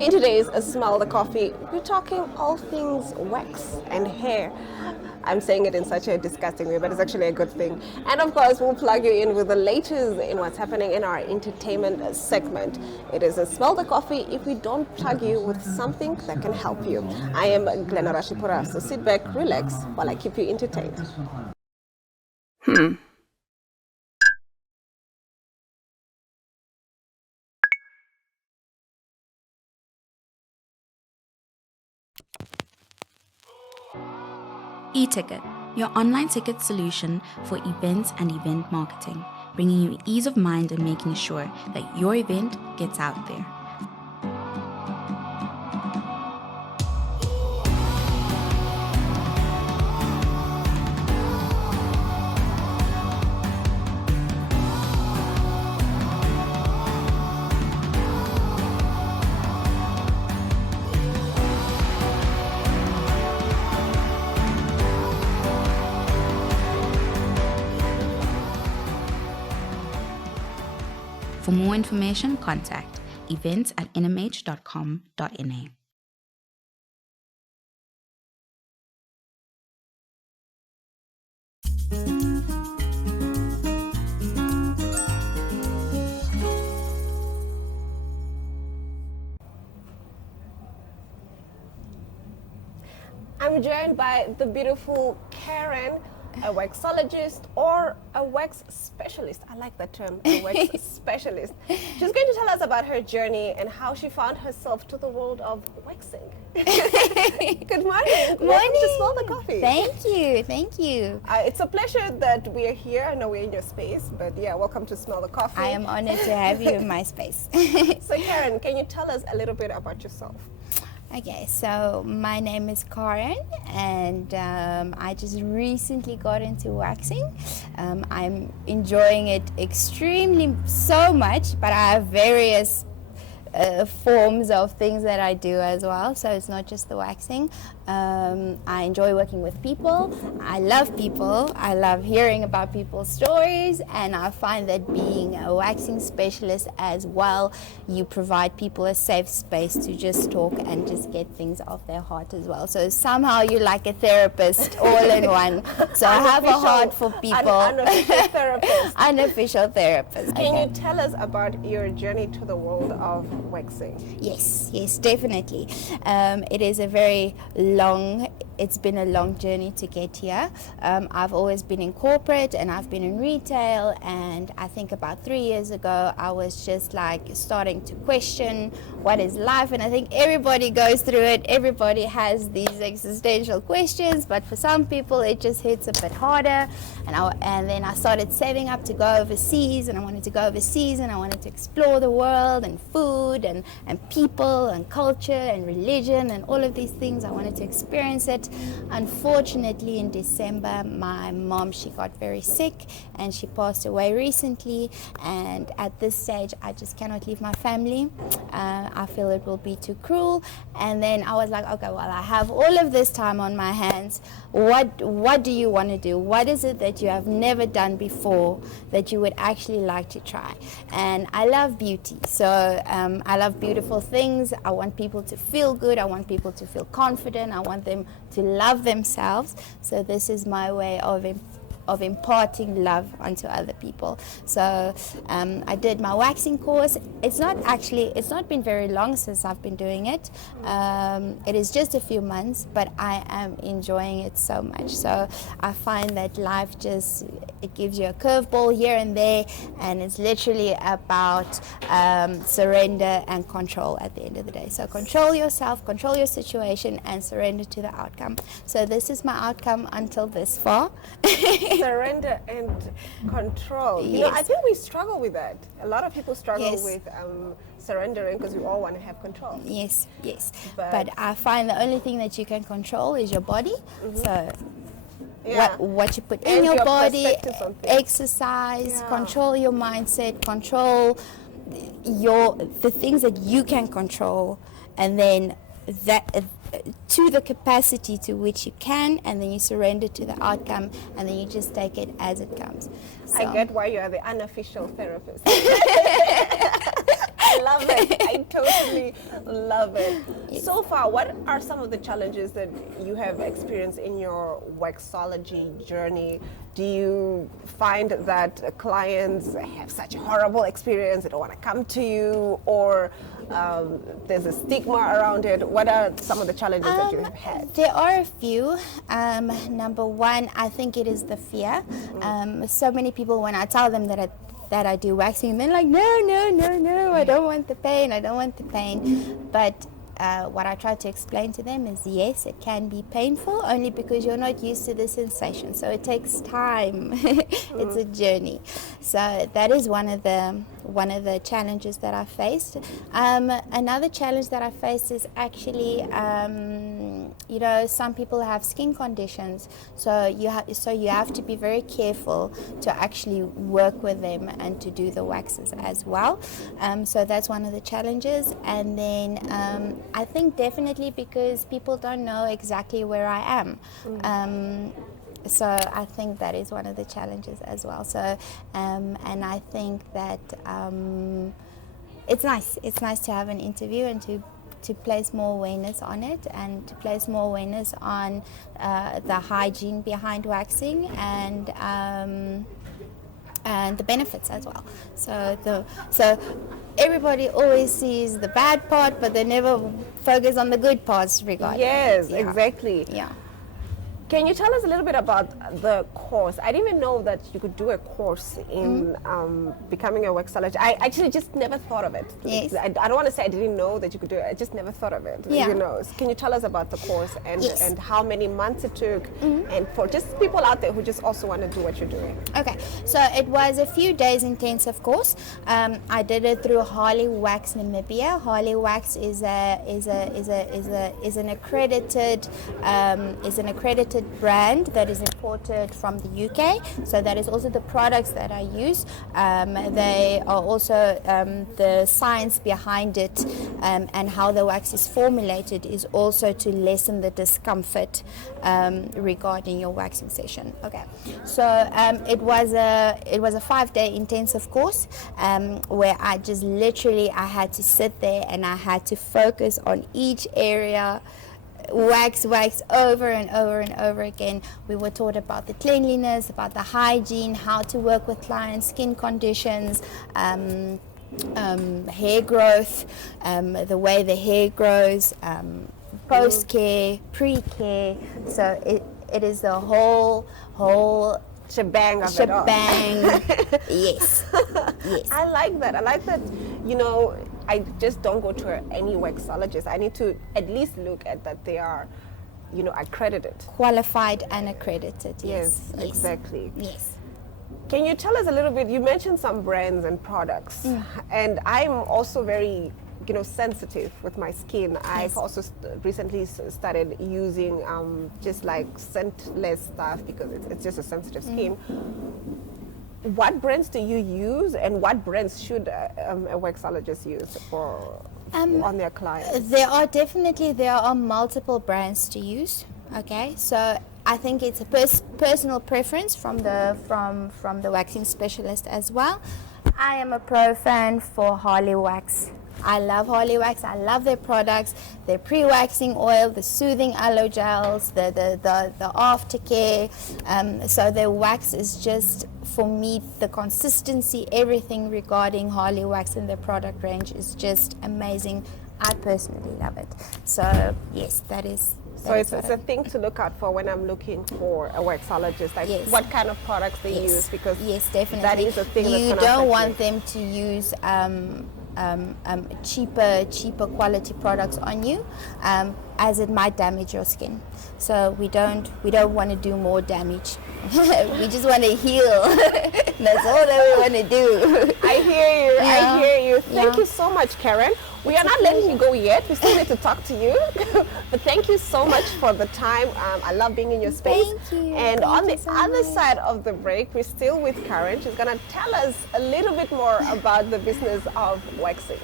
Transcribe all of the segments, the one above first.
In today's Smell the Coffee, we're talking all things wax and hair. I'm saying it in such a disgusting way, but it's actually a good thing. And of course, we'll plug you in with the latest in what's happening in our entertainment segment. It is a Smell the Coffee if we don't plug you with something that can help you. I am Glenna Rashipura, so sit back, relax, while I keep you entertained. eTicket, your online ticket solution for events and event marketing, bringing you ease of mind and making sure that your event gets out there. For more information, contact events@nmh.com.na. I'm joined by the beautiful Karen, a waxologist or a wax specialist. I like that term, a wax specialist. She's going to tell us about her journey and how she found herself to the world of waxing. Good morning. Welcome to Smell the Coffee. Thank you. It's a pleasure that we are here. I know we're in your space, but yeah, welcome to Smell the Coffee. I am honored to have you in my space. So Karen, can you tell us a little bit about yourself? Okay, so my name is Karen, and I just recently got into waxing. I'm enjoying it extremely so much, but I have various forms of things that I do as well, so it's not just the waxing. I enjoy working with people. I love people. I love hearing about people's stories, and I find that being a waxing specialist as well, you provide people a safe space to just talk and just get things off their heart as well. So somehow you're like a therapist all in one. So I have a heart for people. Unofficial therapist. Unofficial therapist. Can you tell us about your journey to the world of waxing? Yes, definitely. It is it's been a long journey to get here. I've always been in corporate and I've been in retail, and I think about 3 years ago I was just like starting to question what is life, and I think everybody goes through it. Everybody has these existential questions, but for some people it just hits a bit harder. And then I started saving up to go overseas, and I wanted to go overseas and I wanted to explore the world and food and people and culture and religion and all of these things. I wanted to experience it. Unfortunately, in December, my mom, she got very sick and she passed away recently, and at this stage I just cannot leave my family. I feel it will be too cruel. And then I was like, okay, well, I have all of this time on my hands. What do you want to do? What is it that you have never done before that you would actually like to try? And I love beauty, so I love beautiful things. I want people to feel good. I want people to feel confident. I want them to love themselves. So this is my way of imparting love onto other people. So I did my waxing course. It's not been very long since I've been doing it. It is just a few months, but I am enjoying it so much. So I find that life it gives you a curveball here and there, and it's literally about surrender and control at the end of the day. So control yourself, control your situation, and surrender to the outcome. So this is my outcome until this far. Surrender and control. Yes. You know, I think we struggle with that. A lot of people struggle Yes. with surrendering because we all want to have control. Yes. But I find the only thing that you can control is your body. So Yeah. what you put And in your your body, perspectives on things. exercise, Yeah. control your mindset, control the things that you can control, and then that to the capacity to which you can, and then you surrender to the outcome, and then you just take it as it comes. I get why you are the unofficial therapist. I love it. I totally love it. Yes. So far, what are some of the challenges that you have experienced in your waxology journey? Do you find that clients have such a horrible experience, they don't want to come to you, or there's a stigma around it? What are some of the challenges that you have had? There are a few. Number one, I think it is the fear. So many people, when I tell them that I do waxing, they're like, no, I don't want the pain. But what I try to explain to them is, yes, it can be painful, only because you're not used to the sensation. So it takes time. It's a journey. So that is one of the challenges that I faced. Another challenge that I faced is actually, some people have skin conditions, so you have to be very careful to actually work with them and to do the waxes as well. So that's one of the challenges. And then I think definitely because people don't know exactly where I am. So I think that is one of the challenges as well. So, and I think that it's nice. It's nice to have an interview and to place more awareness on it, and to place more awareness on the hygiene behind waxing and the benefits as well. So everybody always sees the bad part, but they never focus on the good parts regarding Yes, it. Yeah. exactly. Yeah. Can you tell us a little bit about the course? I didn't even know that you could do a course in becoming a waxologist. I actually just never thought of it. Yes. I don't want to say I didn't know that you could do it. I just never thought of it. Yeah. You know. Can you tell us about the course and, Yes. and how many months it took, and for just people out there who just also want to do what you're doing? Okay, so it was a few days intensive course. I did it through Harley Wax Namibia. Harley Wax is an accredited brand that is imported from the UK. So that is also the products that I use. They are also the science behind it, and how the wax is formulated is also to lessen the discomfort regarding your waxing session. Okay, so it was a 5-day intensive course where I just literally I had to sit there and I had to focus on each area. Wax over and over and over again. We were taught about the cleanliness, about the hygiene, how to work with clients' skin conditions, hair growth, the way the hair grows, post-care, pre-care. So it is the whole Shebang of it all. Yes. I like that. I just don't go to any waxologist. I need to at least look at that they are, accredited. Qualified and accredited. Yes. Exactly. Yes. Can you tell us a little bit? You mentioned some brands and products, and I'm also very, sensitive with my skin. Yes. I've also recently started using just like scentless stuff because it's just a sensitive skin. What brands do you use, and what brands should a waxologist use on their clients? There are multiple brands to use. Okay, so I think it's a personal preference from the waxing specialist as well. I am a pro fan for Harley Wax. I love Harley Wax. I love their products, their pre-waxing oil, the soothing aloe gels, the aftercare. So their wax is just, for me, the consistency, everything regarding Harley Wax and their product range is just amazing. I personally love it. So yes, that is. So it's a thing to look out for when I'm looking for a waxologist, like Yes. what kind of products they use, because yes, definitely. that is a thing that's you gonna don't affect want you. them to use cheaper quality products on you, as it might damage your skin. So we don't want to do more damage. We just want to heal. That's all that we want to do. I hear you. Yeah. I hear you. Thank Yeah. you so much, Karen. We are not letting you go yet. We still need to talk to you. But thank you so much for the time. I love being in your space. Thank you. And Thank on you the so other much. side of the break, we're still with Karen. She's going to tell us a little bit more about the business of waxing.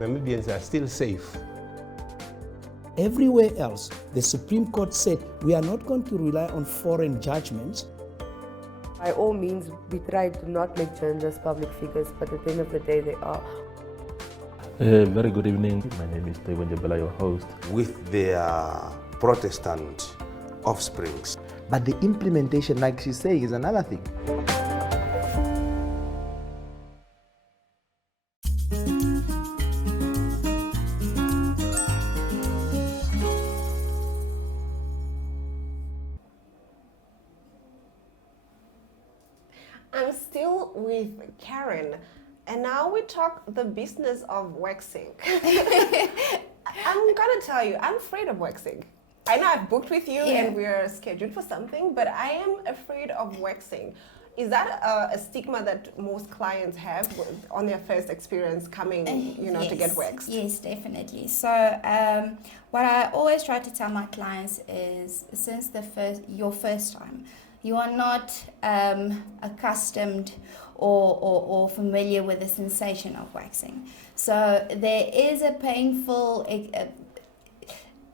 Namibians are still safe. Everywhere else, the Supreme Court said we are not going to rely on foreign judgments. By all means, we try to not make genders public figures, but at the end of the day, they are. Very good evening. My name is Taiwan Jabala, your host. With their Protestant offsprings. But the implementation, like she says, is another thing. I'm still with Karen, and now we talk the business of waxing. I'm gonna tell you, I'm afraid of waxing. I know I've booked with you and we're scheduled for something, but I am afraid of waxing. Is that a stigma that most clients have on their first experience coming, to get waxed? Yes, definitely. So what I always try to tell my clients is, since your first time, you are not accustomed or familiar with the sensation of waxing. So there is a painful,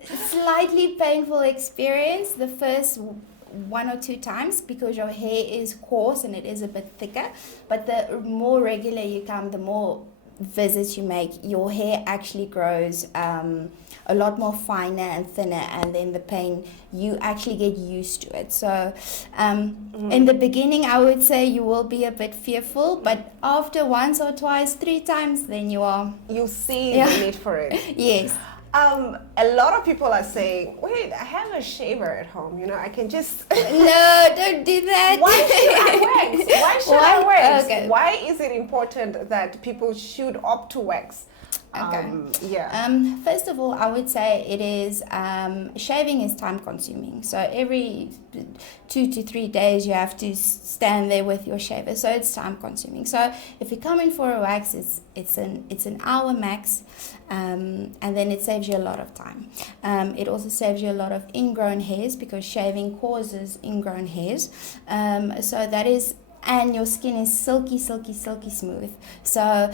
slightly painful experience the first 1 or 2 times, because your hair is coarse and it is a bit thicker. But the more regular you come, the more visits you make, your hair actually grows a lot more finer and thinner, and then the pain, you actually get used to it. So in the beginning, I would say you will be a bit fearful, but after 1 or 2, 3 times, then you see the need for it. Yes. A lot of people are saying, wait, I have a shaver at home, I can just... No, don't do that. Why should I wax? Why should I wax? Okay. Why is it important that people should opt to wax? Okay. Yeah. First of all, I would say it is, shaving is time consuming. So every 2 to 3 days you have to stand there with your shaver. So it's time consuming. So if you come in for a wax, it's an hour max, and then it saves you a lot of time. It also saves you a lot of ingrown hairs, because shaving causes ingrown hairs. So that is. And your skin is silky, silky, silky smooth. So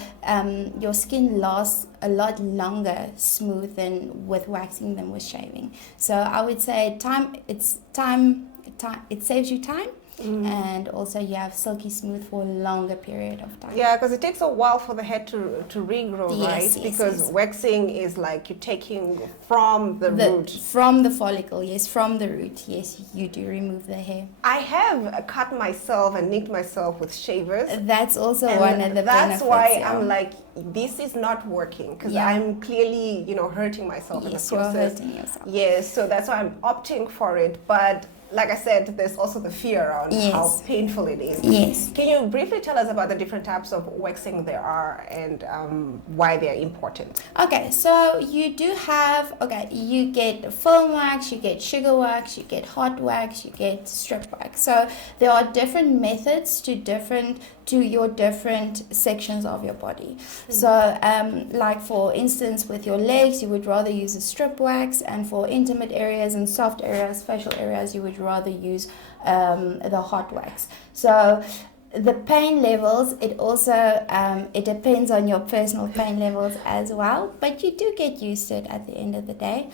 your skin lasts a lot longer smooth than with waxing than with shaving. So I would say it saves you time. And also you have silky smooth for a longer period of time. Yeah, because it takes a while for the hair to regrow, right? Yes, because waxing is like you're taking from the root. From the follicle, yes, from the root, yes, you do remove the hair. I have cut myself and nicked myself with shavers. That's also one of the that's benefits. why I'm like, this is not working, because I'm clearly, hurting myself in the process. You're hurting yourself. Yes, so that's why I'm opting for it. But like I said, there's also the fear around how painful it is. Yes. Can you briefly tell us about the different types of waxing there are and why they're important? Okay, so you do have, you get foam wax, you get sugar wax, you get hot wax, you get strip wax. So there are different methods to your different sections of your body. So like for instance with your legs, you would rather use a strip wax, and for intimate areas and soft areas, facial areas, you would rather use the hot wax. So the pain levels, it also it depends on your personal pain levels as well, but you do get used to it at the end of the day.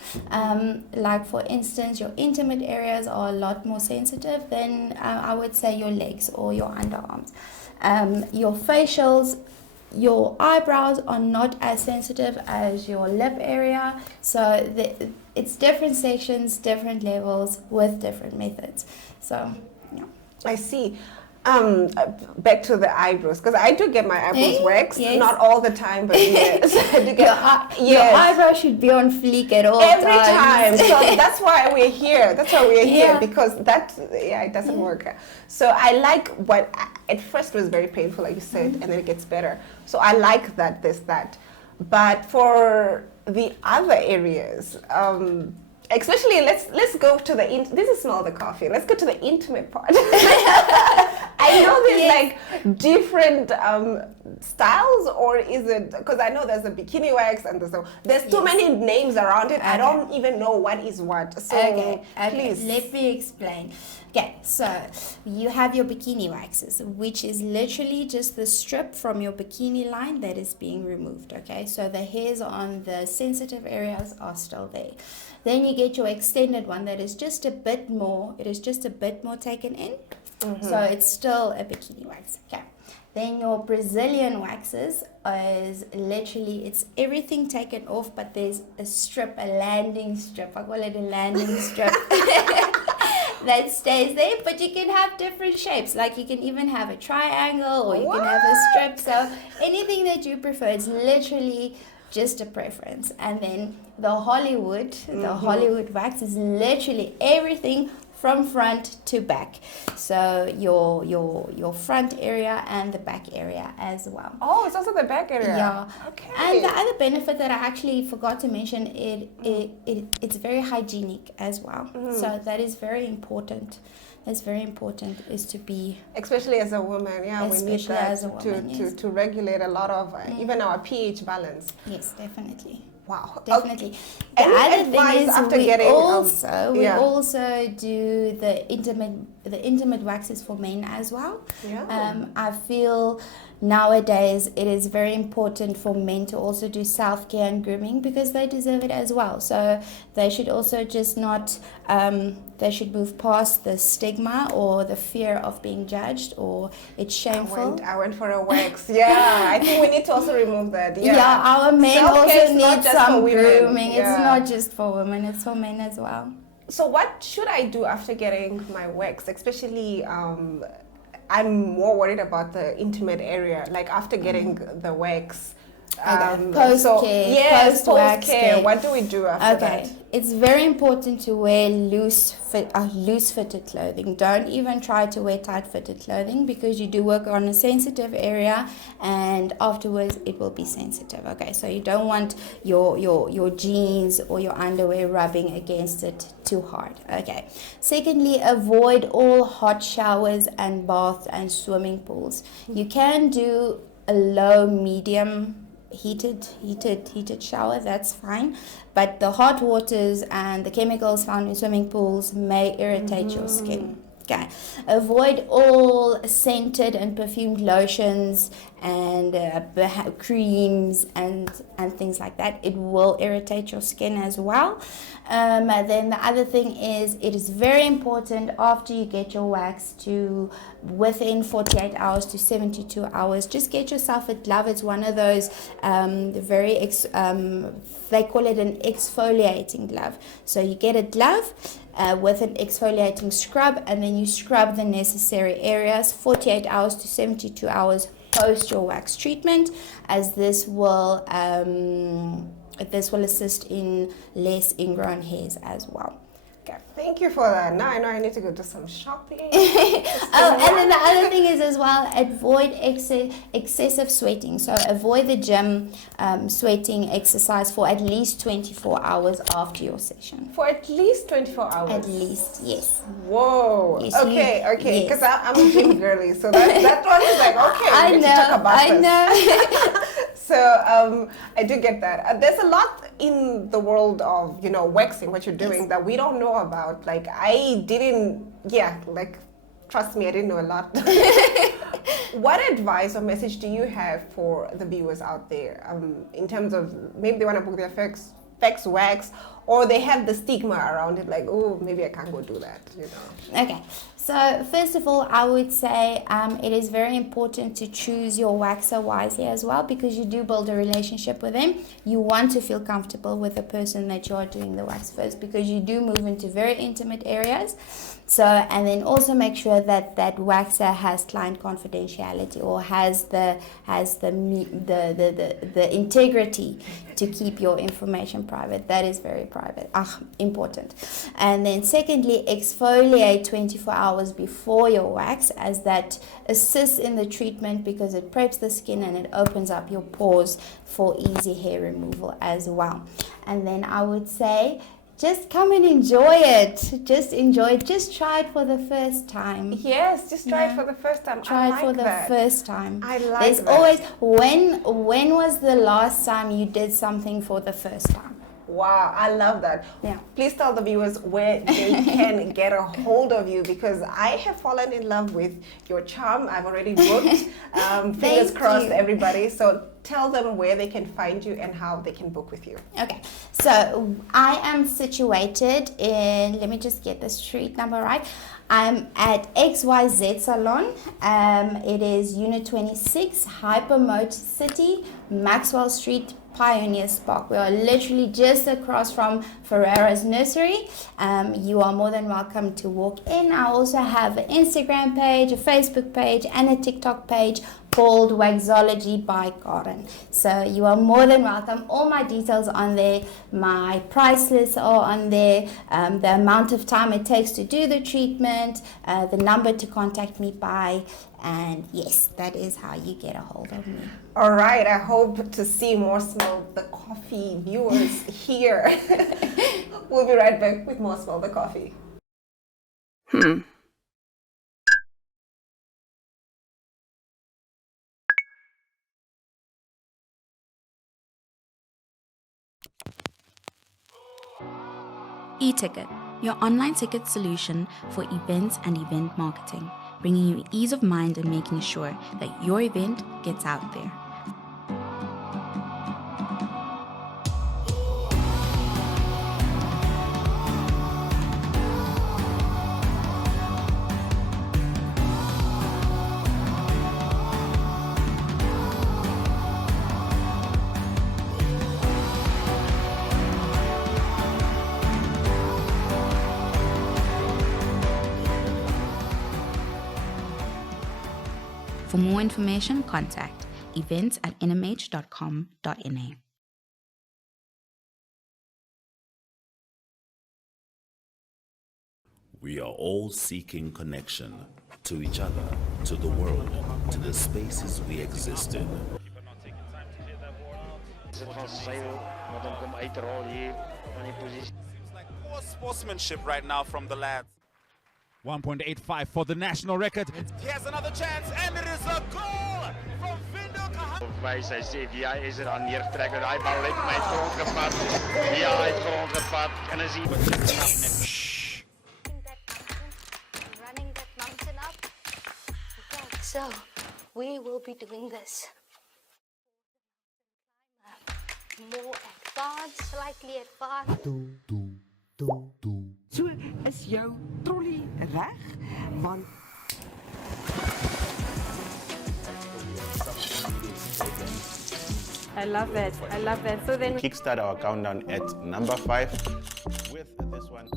Like for instance, your intimate areas are a lot more sensitive than I would say your legs or your underarms. Your facials, your eyebrows are not as sensitive as your lip area, so it's different sections, different levels with different methods. So yeah, I see. Back to the eyebrows, because I do get my eyebrows waxed, yes. Not all the time, but yes, I do get. Your eyebrow should be on fleek at all every times. time. So that's why we're here. Here, because it doesn't work. So I like what at first was very painful, like you said, and then it gets better. So I like that there's that, but for the other areas. Especially, let's go to this is not the coffee. Let's go to the intimate part. I know there's like different styles, or is it, because I know there's a bikini wax and there's too many names around it. Okay. I don't even know what is what. So please. Let me explain. Okay, so you have your bikini waxes, which is literally just the strip from your bikini line that is being removed, okay? So the hairs on the sensitive areas are still there. Then you get your extended one that is just a bit more, taken in. So it's still a bikini wax. Okay. Then your Brazilian waxes is literally, it's everything taken off, but there's a strip, a landing strip. I call it a landing strip. That stays there, but you can have different shapes. Like you can even have a triangle, or you can have a strip. So anything that you prefer. It's literally just a preference. And then the Hollywood wax is literally everything from front to back. So your front area and the back area as well. Oh, it's also the back area. Yeah. Okay. And the other benefit that I actually forgot to mention, it's very hygienic as well. So that is very important. That's very important, is to be, especially as a woman, we need that as a woman, yes. to regulate a lot of even our pH balance. Yes, definitely. Wow, definitely. Okay. The other thing is after we getting, also do the intimate waxes for men as well. Yeah. I feel nowadays it is very important for men to also do self-care and grooming, because they deserve it as well. So they should also just not, they should move past the stigma or the fear of being judged or it's shameful. I went for a wax. Yeah, I think we need to also remove that. Yeah, our men Self-care also need some grooming. Yeah. It's not just for women, it's for men as well. So what should I do after getting my wax? Especially, I'm more worried about the intimate area, like after getting the wax. Post-care. What do we do after that? It's very important to wear loose-fitted clothing. Don't even try to wear tight-fitted clothing, because you do work on a sensitive area, and afterwards it will be sensitive. Okay, so you don't want your jeans or your underwear rubbing against it too hard. Okay. Secondly, avoid all hot showers and baths and swimming pools. You can do a low, medium heated shower, that's fine, but the hot waters and the chemicals found in swimming pools may irritate your skin. Okay. Avoid all scented and perfumed lotions and creams and things like that. It will irritate your skin as well. Then the other thing is, it is very important after you get your wax to, within 48 hours to 72 hours, just get yourself a glove. It's one of those they call it an exfoliating glove. So you get a glove with an exfoliating scrub, and then you scrub the necessary areas 48 hours to 72 hours post your wax treatment, as this will assist in less ingrown hairs as well. Okay, thank you for that. Now I know I need to go do some shopping. And then the other thing is as well, avoid excessive sweating. So avoid the gym sweating exercise for at least 24 hours after your session. For at least 24 hours? At least, yes. Whoa. Yes, okay, because yes. I'm a gym girly, so that one is like, okay, we need to talk about this. I know. So I do get that. There's a lot in the world of, waxing, what you're doing, that we don't know about. Like trust me, I didn't know a lot. What advice or message do you have for the viewers out there in terms of maybe they want to book their Fex wax, or they have the stigma around it, like, oh, maybe I can't go do that, Okay. So first of all, I would say it is very important to choose your waxer wisely as well, because you do build a relationship with them. You want to feel comfortable with the person that you are doing the wax first, because you do move into very intimate areas. So, and then also make sure that that waxer has client confidentiality, or has the integrity to keep your information private. That is very private, important. And then secondly, exfoliate 24 hours before your wax, as that assists in the treatment, because it preps the skin and it opens up your pores for easy hair removal as well. And then I would say, just come and enjoy it. Just enjoy it. Just try it for the first time. Yes, just try it for the first time. Try it for the first time. I like There's that. always, when was the last time you did something for the first time? Wow, I love that. Yeah. Please tell the viewers where they can get a hold of you, because I have fallen in love with your charm. I've already booked. Fingers crossed, everybody. So tell them where they can find you and how they can book with you. Okay, so I am situated in, let me just get the street number right. I'm at XYZ Salon. It is Unit 26, Hypermote City, Maxwell Street, Pioneer Spark. We are literally just across from Ferreira's Nursery. You are more than welcome to walk in. I also have an Instagram page, a Facebook page, and a TikTok page called Waxology by Garden. So you are more than welcome. All my details on there, my price lists are on there, the amount of time it takes to do the treatment, the number to contact me by, and yes, that is how you get a hold of me. All right, I hope to see more Smell the Coffee viewers here. We'll be right back with more Smell the Coffee. eTicket, your online ticket solution for events and event marketing, bringing you ease of mind and making sure that your event gets out there. For more information, contact events@nhcom.na. We are all seeking connection to each other, to the world, to the spaces we exist in. Poor sportsmanship right now from the lads. 1.85 for the national record. Here's another chance, and it is a goal from Vindo Kahana. Sy sê wie is er aan neertrek en hy bal het my grond gevat. Ja, hy het grond gevat en is hier running that mountain up. Okay, so we will be doing this. More advanced, slightly advanced. So is jou trolley reg? Want I love that. I love that. So then Kickstart our countdown at number 5 with this one.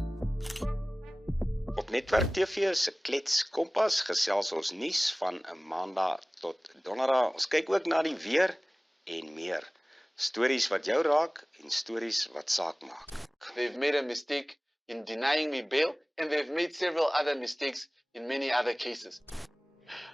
Op Netwerk TV se Klets Kompas gesels ons nuus van 'n Maandag tot Donderdag. Ons kyk ook na die weer en meer. Stories wat jou raak en stories wat saak maak. They've made a mistake in denying me bail, and they've made several other mistakes in many other cases.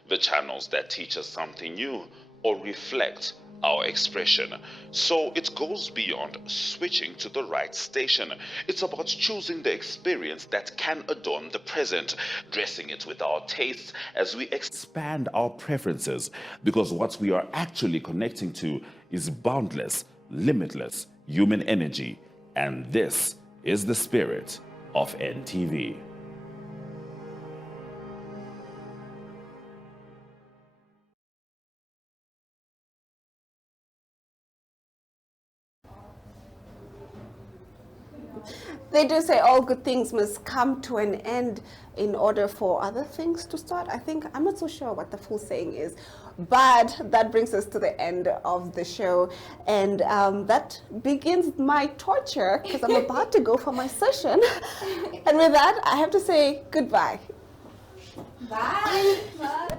The channels that teach us something new or reflect our expression. So it goes beyond switching to the right station. It's about choosing the experience that can adorn the present, dressing it with our tastes as we expand our preferences, because what we are actually connecting to is boundless, limitless human energy. And this is the spirit of NTV. They do say all good things must come to an end in order for other things to start. I'm not so sure what the full saying is, but that brings us to the end of the show. And that begins my torture, because I'm about to go for my session. And with that, I have to say goodbye. Bye. Bye.